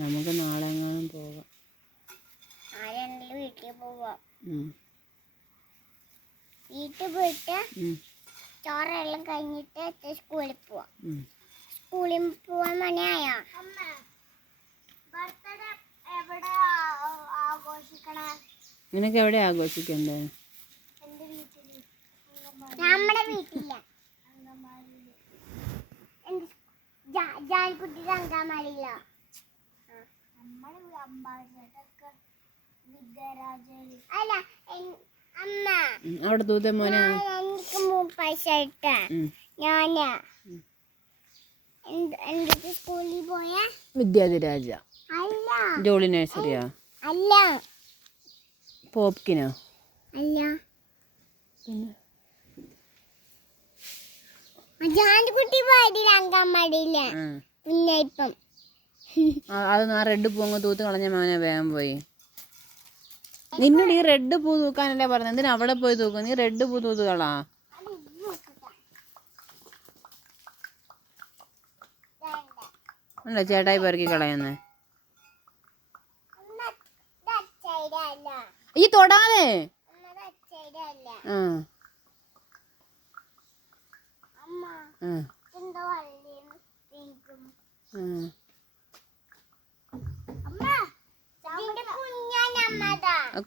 നമുക്ക് നാളെ എങ്ങാനും പോകാം. വീട്ടിൽ പോവാം. വീട്ടിൽ പോയിട്ട് ചോറെല്ലാം കഴിഞ്ഞിട്ട് സ്കൂളിൽ പോവാം. സ്കൂളിൽ പോവാൻ മണിയായോ? ബർത്ത്ഡേ എവിടെ ആഘോഷിക്കണേ? നിനക്ക് എവിടെ ആഘോഷിക്കണ്ടേ? നമ്മുടെ വീട്ടില്ല, ജാൻകുട്ടിയുടെ അങ്കമാലിയില്ല. അല്ല അമ്മ, അവിടെ തൂത്ത മോനെ എനിക്ക് 3 പൈസ ഇട്ട ഞാന് എന്തൊക്കെ സ്കൂളിൽ പോയ വിദ്യാധിരാജ അല്ല, ജോളി നഴ്സറിയാ അല്ല, പോപ്കിനോ അല്ല, പിന്നെ ജാൻകുട്ടി പോയതില്ല അങ്കമാലിയില്ല. പിന്നെ ഇപ്പം അത് ആ റെഡ് പൂങ്ങ് തൂത്ത് കളഞ്ഞ മോനെ വേഗം പോയി. നിന്നോട് ഈ റെഡ് പൂ തൂക്കാനല്ലേ പറഞ്ഞത്? എന്തിനാ അവിടെ പോയി തൂക്കും? നീ റെഡ് പൂ തൂത്ത് കളാ. അല്ല ചേട്ടായി പെറുക്കി കളയുന്നേ. ഈ തൊടാതെ.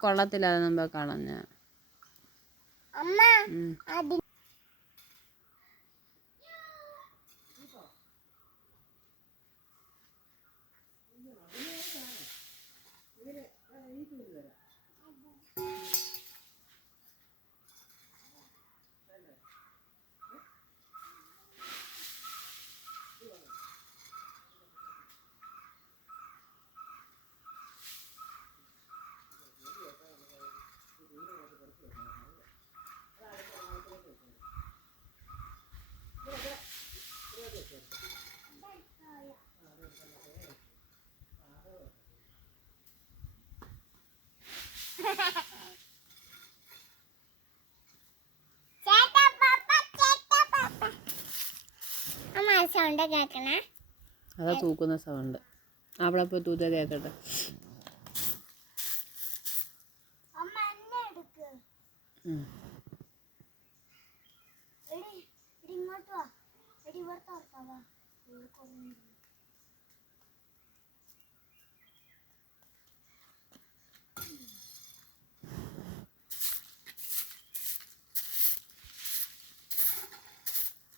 കൊള്ളത്തില്ല, അത് മുമ്പേ കളഞ്ഞ. സൗണ്ട് കേക്കണേ? അതാ തൂക്കുന്ന സൗണ്ട്. അവിടെ പോയി തൂത്ത കേക്കട്ടെ.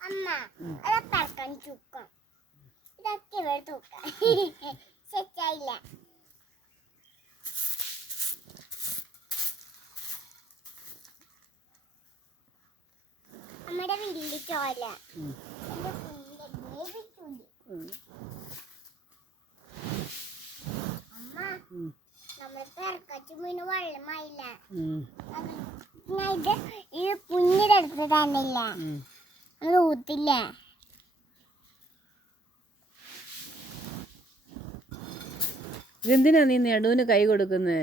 അമ്മ അതൊക്കെ ചുക്കാം, ഇതൊക്കെ ഇവിടെ തൂക്കാം. സെറ്റായില്ല. നമ്മുടെ വീട്ടിൽ ചോല അമ്മ, നമ്മൾ പെരക്കച്ചു മീന് വെള്ളമായില്ല. ഇത് കുഞ്ഞിന്റെ അടുത്ത് തന്നില്ല, അത് ഊത്തില്ല. ഇതെന്തിനാ നീ നെടുവിന് കൈ കൊടുക്കുന്നേ?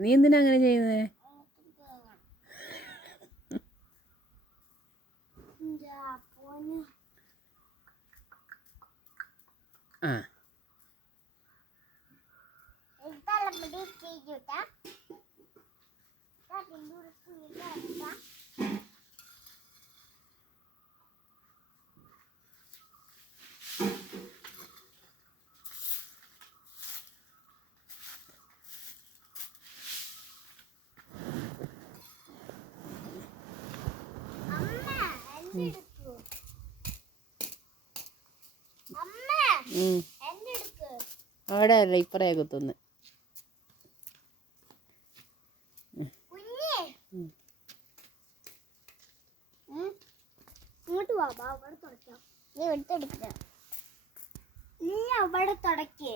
നീ എന്തിനാ അങ്ങനെ ചെയ്യുന്നേ? അവിടെ അല്ല, ഇപ്പറയാ കുത്തുന്നു. നീ അവിടെ തുടക്കേ.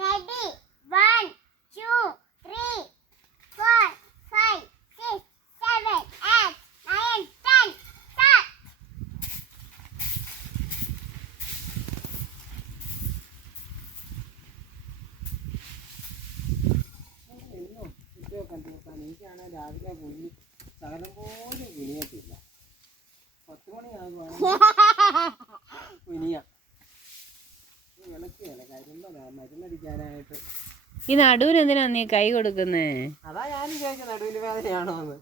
Ready 1 2 3 4 5 6 7 8 9 10 start. കണ്ടിരിക്കാൻ എനിക്കാണെങ്കിൽ രാവിലെ കുഞ്ഞി സകലം പോലും കുനിയത്തില്ല. 10 മണിയാകുവാണ് കുനിയ. വിളക്കുകയല്ല കരിമ്പതാ മരുന്നടിക്കാനായിട്ട്. ഈ നടുവിന് എന്തിനാ നീ കൈ കൊടുക്കുന്നേ? അതാ ഞാനും ചോദിച്ചത് നടുവിന് വേദനയാണോ എന്ന്.